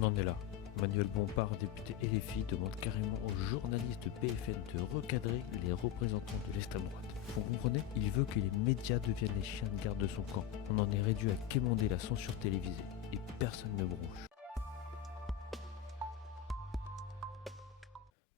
On en est là. Manuel Bompard, député LFI, demande carrément aux journalistes de BFM de recadrer les représentants de l'extrême droite. Vous comprenez? Il veut que les médias deviennent les chiens de garde de son camp. On en est réduit à quémander la censure télévisée et personne ne bronche.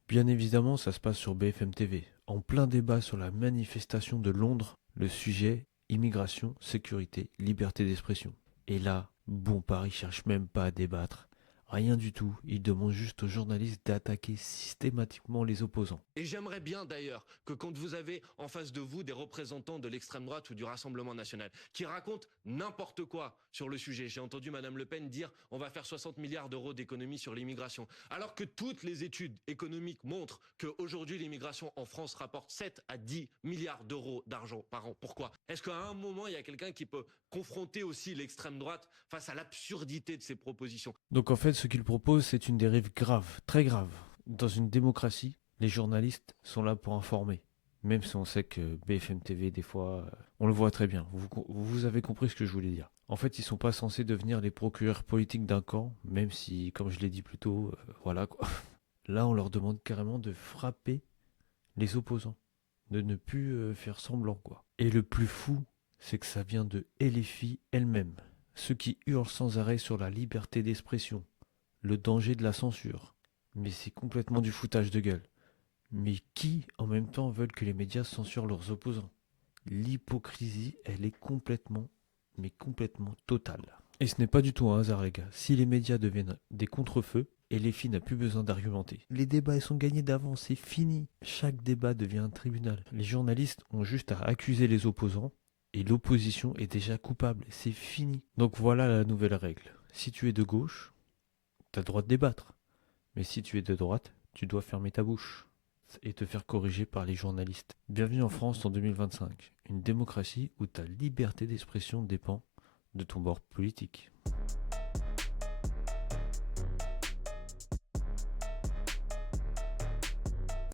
Bien évidemment, ça se passe sur BFM TV, en plein débat sur la manifestation de Londres, le sujet immigration, sécurité, liberté d'expression. Et là, Bompard, il cherche même pas à débattre. Rien du tout, il demande juste aux journalistes d'attaquer systématiquement les opposants. Et j'aimerais bien d'ailleurs que quand vous avez en face de vous des représentants de l'extrême droite ou du Rassemblement national qui racontent n'importe quoi sur le sujet. J'ai entendu Madame Le Pen dire on va faire 60 milliards d'euros d'économies sur l'immigration. Alors que toutes les études économiques montrent qu'aujourd'hui l'immigration en France rapporte 7 à 10 milliards d'euros d'argent par an. Pourquoi? Est-ce qu'à un moment il y a quelqu'un qui peut confronter aussi l'extrême droite face à l'absurdité de ces propositions? Donc en fait, ce qu'il propose, c'est une dérive grave, très grave. Dans une démocratie, les journalistes sont là pour informer. Même si on sait que BFM TV, des fois, on le voit très bien. Vous avez compris ce que je voulais dire. En fait, ils sont pas censés devenir les procureurs politiques d'un camp, même si, comme je l'ai dit plus tôt, voilà quoi. Là, on leur demande carrément de frapper les opposants, de ne plus faire semblant quoi. Et le plus fou, c'est que ça vient de LFI elle-même, ceux qui hurlent sans arrêt sur la liberté d'expression, le danger de la censure. Mais c'est complètement du foutage de gueule. Mais qui, en même temps, veulent que les médias censurent leurs opposants? L'hypocrisie, elle est complètement, mais complètement totale. Et ce n'est pas du tout un hasard, les gars. Si les médias deviennent des contre-feux, LFI n'a plus besoin d'argumenter. Les débats, ils sont gagnés d'avance, c'est fini. Chaque débat devient un tribunal. Les journalistes ont juste à accuser les opposants, et l'opposition est déjà coupable. C'est fini. Donc voilà la nouvelle règle. Si tu es de gauche, t'as le droit de débattre. Mais si tu es de droite, tu dois fermer ta bouche et te faire corriger par les journalistes. Bienvenue en France en 2025, une démocratie où ta liberté d'expression dépend de ton bord politique.